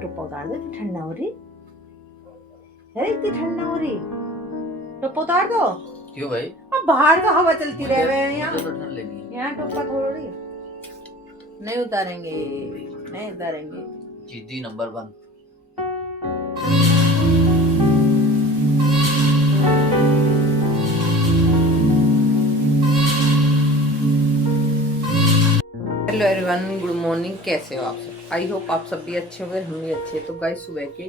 टोपा उतार दो, इतनी ठंडा हो रही है, इतनी ठंडा हो रही, टोपा उतार दो। क्यों भाई? अब बाहर तो हवा चलती रहे यहाँ, मुझे तो ठंड लेनी है। यहाँ टोपा थोड़ी नहीं उतारेंगे, नहीं उतारेंगे। जिद्दी number 1। Hello everyone, good morning. कैसे हो आप सब? आई होप आप सब भी अच्छे होंगे, हम भी अच्छे। तो गाइस सुबह के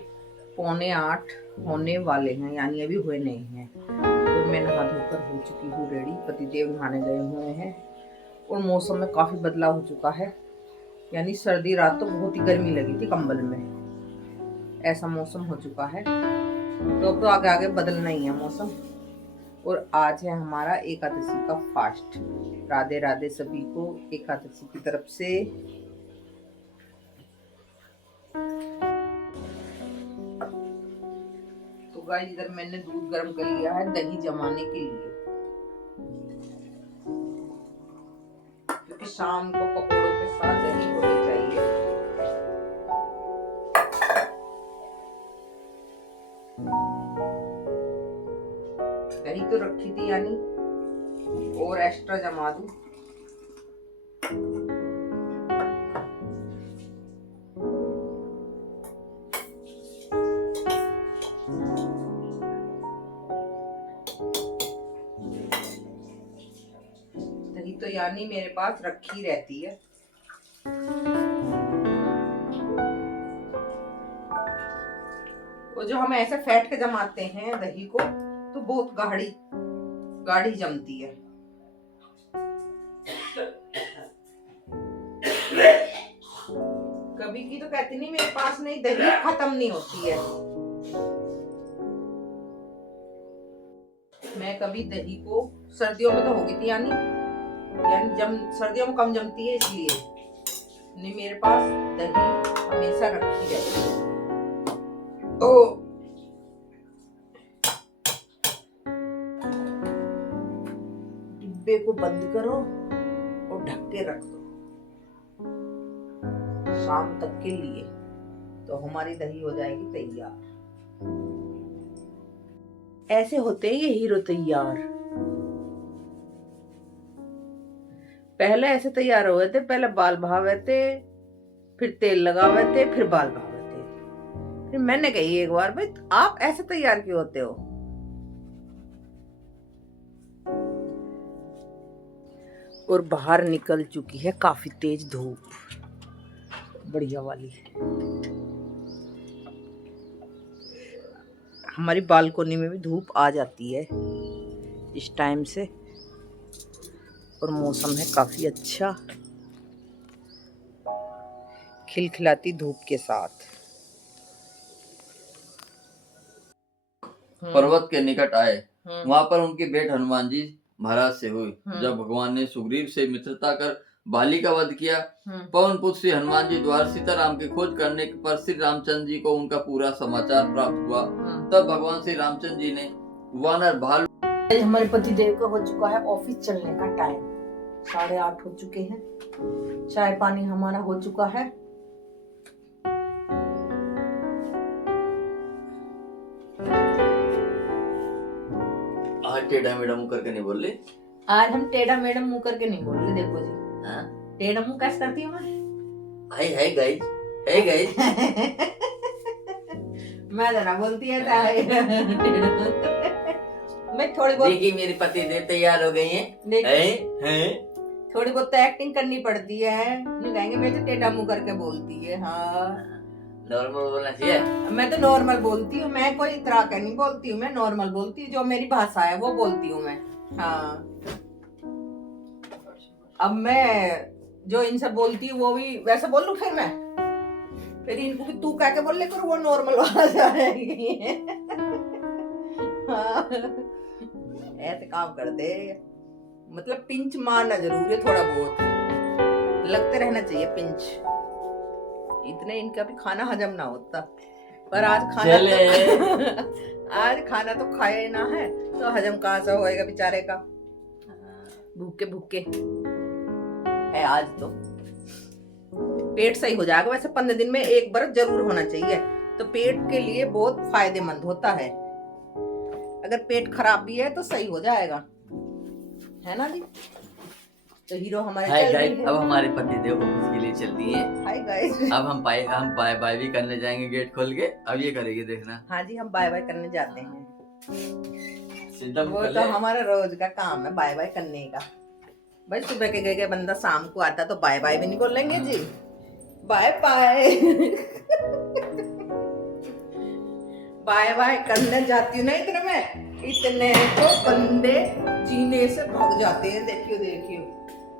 7:45 होने वाले हैं, यानी अभी हुए नहीं हैं। और मैं नहा धोकर हो चुकी हूँ रेडी। पतिदेव नहाने गए हुए हैं और मौसम में काफ़ी बदलाव हो चुका है। यानी सर्दी रात तो बहुत ही गर्मी लगी थी कंबल में, ऐसा मौसम हो चुका है। तो अब तो आगे आगे बदलना ही है मौसम। और आज है हमारा एकादशी का फास्ट। राधे राधे सभी को एकादशी की तरफ से। तो गाइस इधर मैंने दूध गर्म कर लिया है दही जमाने के लिए, क्योंकि शाम को पकौड़ों के साथ दही होनी चाहिए। दही तो रखी थी, यानी और एक्स्ट्रा जमा दूं। दही तो यानी मेरे पास रखी रहती है। वो जो हम ऐसे फेंट के जमाते हैं दही को, तो बहुत गाढ़ी जमती है। कभी की तो कहती नहीं मेरे पास नहीं, दही खत्म नहीं होती है। मैं कभी दही को सर्दियों में तो होगी थी, यानी जम सर्दियों में कम जमती है, इसलिए नहीं मेरे पास दही हमेशा रखी रहती है। तो डिब्बे को बंद करो और ढक के रख दो शाम तक के लिए, तो हमारी दही हो जाएगी तैयार। ऐसे होते हैं ये हीरो तैयार। पहले ऐसे तैयार हुए थे, पहले बाल बहावे थे, फिर तेल लगावे थे, फिर बाल बहावे थे। फिर मैंने कही एक बार, भाई आप ऐसे तैयार क्यों होते हो? और बाहर निकल चुकी है काफी तेज धूप, बढ़िया वाली। हमारी बालकोनी में भी धूप आ जाती है इस टाइम से, और मौसम है काफी अच्छा, खिलखिलाती धूप के साथ। पर्वत के निकट आए, वहां पर उनकी भेंट हनुमान जी महाराज से हुई। जब भगवान ने सुग्रीव से मित्रता कर बाली का वध किया, पवन पुत्र श्री हनुमान जी द्वारा सीताराम की खोज करने पर श्री रामचंद्र जी को उनका पूरा समाचार प्राप्त हुआ। तब भगवान श्री रामचंद्र जी ने वानर भालू। हमारे पतिदेव का हो चुका है ऑफिस चलने का टाइम, 8:30 हो चुके हैं। चाय पानी हमारा हो चुका है। आज टेढ़ा मेढ़ा मुंह करके नहीं बोल रही। आज हम टेढ़ा मेढ़ा मुंह करके नहीं बोल रहे। देखो जी, टेढ़ा मुंह कैसे करती हूँ मैं? Hi guys, hi guys. मैं तो ना बोलती है मैं थोड़ी बहुत। देखिए मेरे पति देव तैयार हो गई हैं। थोड़ी बहुत तो एक्टिंग करनी पड़ती है, नहीं कहेंगे मैं तो टेढ़ा मुंह करके बोलती है। हाँ, नॉर्मल बोलना चाहिए। मैं तो नॉर्मल बोलती हूँ, मैं कोई तरह का नहीं बोलती हूँ, मैं नॉर्मल बोलती हूँ, जो मेरी भाषा है वो बोलती हूँ मैं। हाँ, अब मैं जो इनसे बोलती हूँ वो भी वैसे बोल लूँ, फिर इनको भी तू कह के बोल ले करो, वो नॉर्मल वाला जाएगी। ऐसे काम करते, मतलब पिंच मारना जरूरी है, थोड़ा बहुत लगते रहना चाहिए पिंच। इतने इनका भी खाना हजम ना होता, पर आज खाना तो आज खाना तो खाए ना है, तो हजम कहाँ से होएगा बेचारे का, भूखे भूखे है आज तो। पेट सही हो जाएगा। वैसे 15 दिन में एक बार जरूर होना चाहिए, तो पेट के लिए बहुत फायदेमंद होता है। अगर पेट खराब भी है तो सही हो जाएगा, है ना जी। तो हीरो हमारे चल रही है। अब हमारे पति देव ऑफिस के लिए चल दिए हैं। हाय गाइस, अब हम बाय बाय भी करने जाएंगे गेट खोल के। अब ये करेगी देखना। हाँ जी, हम बाय बाय करने जाते हैं। वो वो तो हमारा रोज का काम है बाय बाय करने का। भाई सुबह के गए बंदा शाम को आता तो बाय बाय भी नहीं बोलेंगे जी, बाय बाय। बाय बाय करने जाती हूँ ना इतने तो बंदे जीने से भाग जाते हैं। देखियो देखियो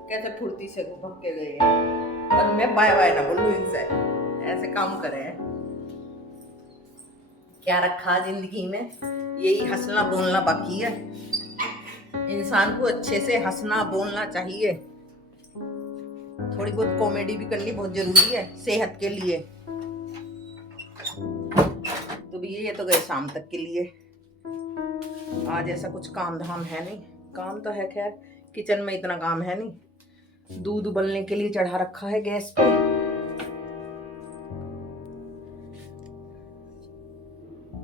कैसे फुर्ती से भाग के गए हैं, पर मैं बाय बाय ना बोलूं इनसे, ऐसे काम करे हैं। क्या रखा जिंदगी में, यही हंसना बोलना बाकी है। इंसान को अच्छे से हंसना बोलना चाहिए। थोड़ी बहुत कॉमेडी भी करनी बहुत जरूरी है सेहत के लिए। तो भी ये तो गए शाम तक के लिए। आज ऐसा कुछ काम धाम है नहीं। काम तो है खैर, किचन में इतना काम है नहीं। दूध उबलने के लिए चढ़ा रखा है गैस पे।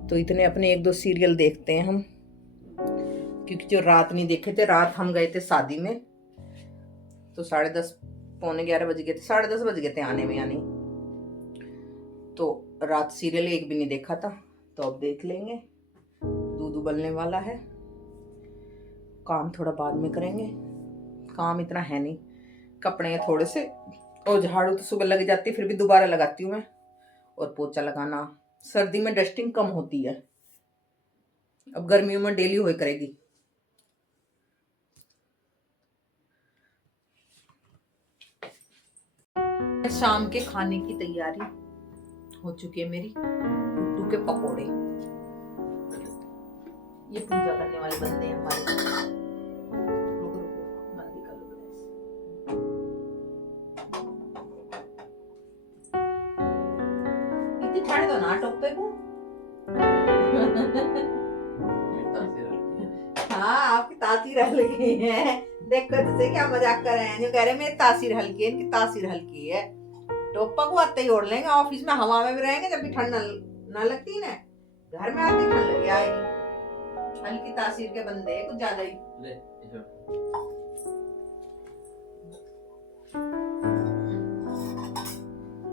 तो इतने अपने 1-2 सीरियल देखते हैं हम, क्योंकि जो रात नहीं देखे थे, रात हम गए थे शादी में, तो 10:30 पौने 11 बज गए थे, 10:30 बज गए थे आने में, यानी तो रात सीरियल एक भी नहीं देखा था। तो अब देख लेंगे। दूध उबलने वाला है, काम थोड़ा बाद में करेंगे, काम इतना है नहीं। कपड़े थोड़े से, और झाड़ू तो सुबह लग जाती है, फिर भी दोबारा लगाती हूँ मैं। और पोछा लगाना, सर्दी में डस्टिंग कम होती है, अब गर्मियों में डेली हो करेगी। शाम के खाने की तैयारी हो चुकी है मेरी। कुट्टू के पकोड़े, ये पूजा करने वाले बंदे हैं हमारे। रुको रुको, मंदी का लो इतनी ठाड़े तो ना टोकते को। हाँ, आपकी तासीर हल्की है। देखो तुझसे क्या मजाक कर रहे हैं, जो कह रहे हैं मेरी तासीर हल्की है, इनकी तासीर हल्की है। टोपा को आते ही ओढ़ लेंगे, ऑफिस में हवा में भी रहेंगे, जब भी ठंड ना लगती ना, घर में आते ही ठंड लगी आएगी। हल्की तासीर के बंदे हैं, कुछ ज्यादा ही।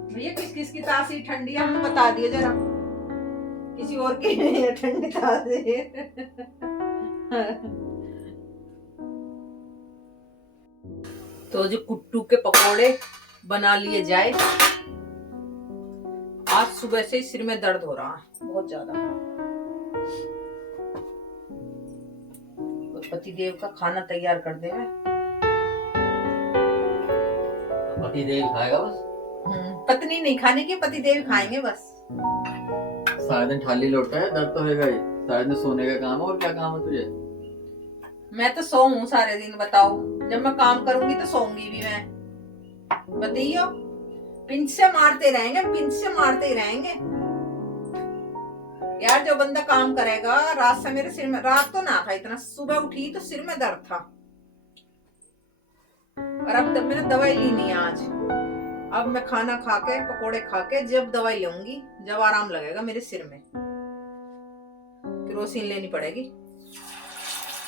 भैया किस किस की तासीर ठंडी है हमें बता दिए जरा, किसी और की ठंडी तासीर। तो जो कुट्टू के पकोड़े बना लिए जाए। आज सुबह से सिर में दर्द हो रहा है बहुत ज्यादा। और पति देव का खाना तैयार कर दे मैं। पति देव खाएगा बस, पत्नी नहीं खाने की, पति देव खाएंगे बस। सारा दिन थाली लौटा है, दर्द तो होगा ही। सारा दिन सोने का काम है, और क्या काम है तुझे? मैं तो सोऊं सारे दिन, बताओ। जब मैं काम करूंगी तो सोऊंगी भी मैं, बताइयो। पिंच से मारते रहेंगे, पिंच से मारते ही रहेंगे यार। जो बंदा काम करेगा, रात से मेरे सिर में, रात तो ना था इतना, सुबह उठी तो सिर में दर्द था। और अब तक मैंने दवाई ली नहीं आज। अब मैं खाना खा के, पकोड़े खा के जब दवाई लूंगी, जब आराम लगेगा मेरे सिर में, केरोसिन लेनी पड़ेगी।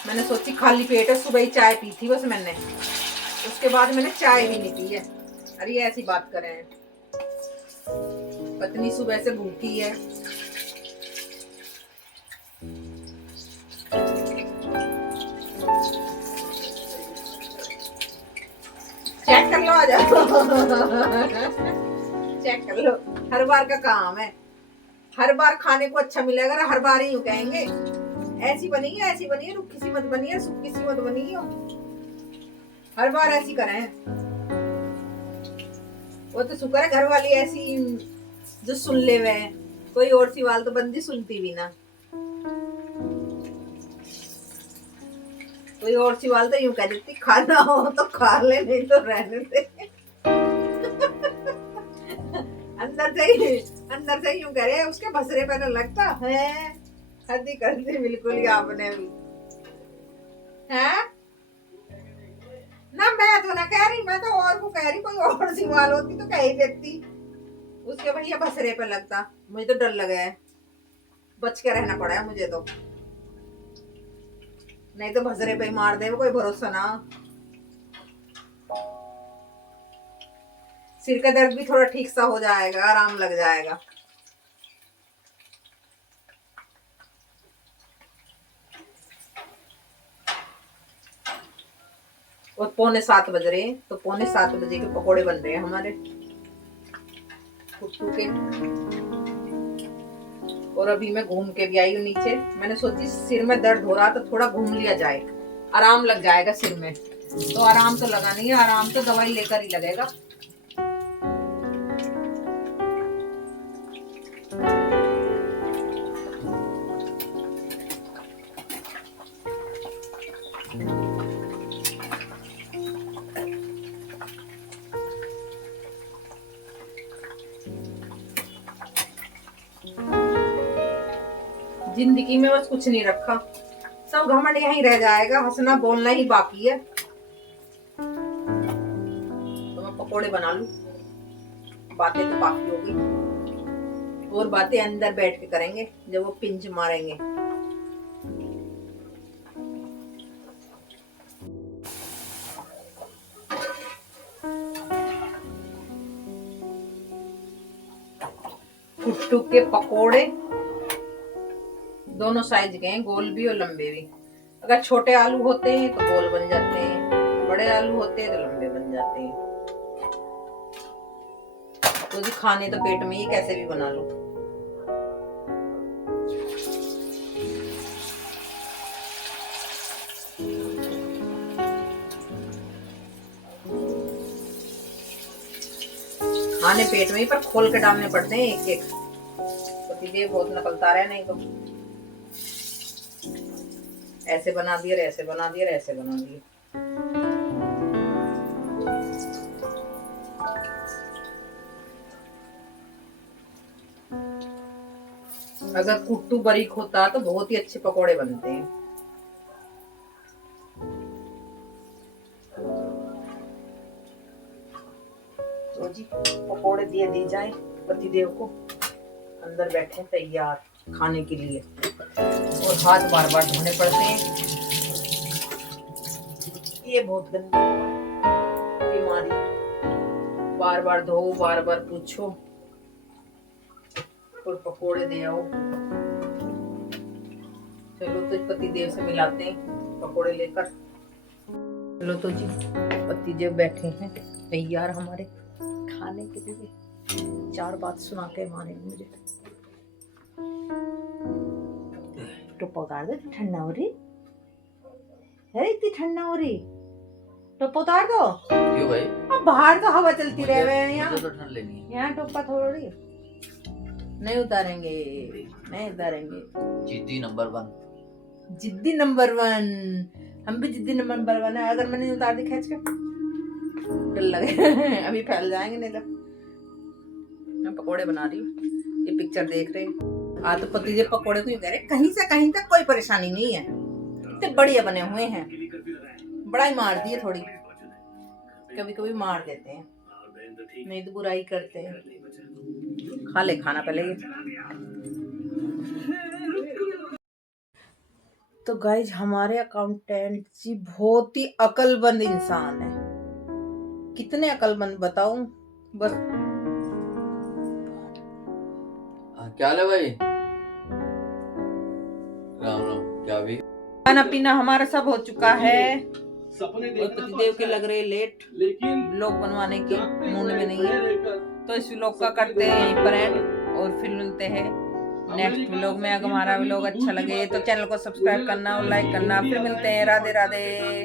मैंने सोची खाली पेट है, सुबह ही चाय पी थी बस मैंने, उसके बाद मैंने चाय भी नहीं पी है। अरे ऐसी बात करें, पत्नी सुबह से भूखी है। चेक कर लो, आ जाओ। चेक कर लो, हर बार का काम है। हर बार खाने को अच्छा मिलेगा, हर बार ही यूं कहेंगे ऐसी बनी है, ऐसी बनी है, रुखी सी मत बनी है, सुखी सी मत बनी है। हर बार ऐसी करें। वो तो शुक्र है घर वाली ऐसी जो सुन ले वे, कोई और सी वाल तो बंदी सुनती भी ना। कोई और सी वाल तो यूं कह देती, खाना हो तो खा ले, नहीं तो रहने दे। अंदर से यूं कह रहे, उसके भसरे पे न लगता है। हदी कर दी बिल्कुल ही आपने भी है ना। मैं तो ना कह रही, मैं तो और को कह रही, कोई और सिंवाल होती तो कह ही देती। उसके भैया भसरे पे लगता, मुझे तो डर लगा है, बच के रहना पड़ा है मुझे तो, नहीं तो भसरे पे ही मार दे, कोई भरोसा ना। सिर का दर्द भी थोड़ा ठीक सा हो जाएगा, आराम लग जाएगा। और 6:45 बज रहे हैं, तो 6:45 बजे के पकोड़े बन रहे हैं हमारे कुट्टू के। और अभी मैं घूम के भी आई हूँ नीचे, मैंने सोची सिर में दर्द हो रहा तो थोड़ा घूम लिया जाए, आराम लग जाएगा सिर में। तो आराम तो लगा नहीं है, आराम तो दवाई लेकर ही लगेगा। जिंदगी में बस कुछ नहीं रखा, सब घमंड यहीं रह जाएगा, हंसना बोलना ही बाकी है। तो मैं पकोड़े बना लूं, बातें तो काफी होगी, और बातें अंदर बैठ के करेंगे जब वो पिंच मारेंगे। कुट्टू के पकोड़े दोनों साइज के हैं, गोल भी और लंबे भी। अगर छोटे आलू होते हैं तो गोल बन जाते हैं, बड़े आलू होते हैं तो लंबे बन जाते हैं। तो जी खाने तो पेट में ही कैसे भी बना लो। खाने पेट में ही, पर खोल के डालने पड़ते हैं एक एक, तो ये बहुत निकलता रहे, नहीं तो ऐसे बना दिए, ऐसे बना दिए, ऐसे बना दिए। अगर कुट्टू बारीक होता तो बहुत ही अच्छे पकोड़े बनते हैं। तो जी पकोड़े दिए जाए पतिदेव को, अंदर बैठे तैयार खाने के लिए, और हाथ बार बार धोने पड़ते हैं, ये बहुत गंदी बीमारी, बार बार धो, बार बार पूछो, और पकोड़े दे आओ। चलो तो पतिदेव से मिलाते हैं पकोड़े लेकर। चलो तो जी पतिदेव बैठे हैं तैयार हमारे खाने के लिए, 4 बात सुना के मारे मुझे। टोपा उतार दो, ठंडा हो रही है, इतनी ठंडा हो रही, टोपा उतार दो। क्यों भाई? अब बाहर तो हवा चलती रहे हैं, यहाँ तो ठंड लेनी है, यहाँ टोपा थोड़ी नहीं उतारेंगे, नहीं उतारेंगे। जिद्दी नंबर 1, जिद्दी नंबर 1, हम भी जिद्दी नंबर 1 है। अगर मैंने उतार दी खींच के, डर लगे अभी फैल जाएंगे, नहीं तो। मैं पकोड़े बना रही हूँ, ये पिक्चर देख रहे हैं। तो पतिदेव पकोड़े को कह रहे, कहीं से कहीं तक कोई परेशानी नहीं है, इतने बढ़िया बने हुए हैं। बड़ाई मार दी है थोड़ी, कभी कभी मार देते हैं, नहीं तो बुराई करते हैं। खा ले खाना पहले ये। तो गाइज हमारे अकाउंटेंट जी बहुत ही अकलमंद इंसान है। कितने अकलमंद बताऊं, बस। क्या ले भाई? राम राम। क्या भी खाना पीना हमारा सब हो चुका है, और पतिदेव के लग रहे लेट, व्लॉग बनवाने के मूड में नहीं है, तो इस व्लॉग का करते हैं यहीं पर एंड, और फिर मिलते हैं नेक्स्ट व्लॉग में। अगर हमारा व्लॉग अच्छा लगे तो चैनल को सब्सक्राइब करना और लाइक करना। फिर मिलते हैं, राधे राधे।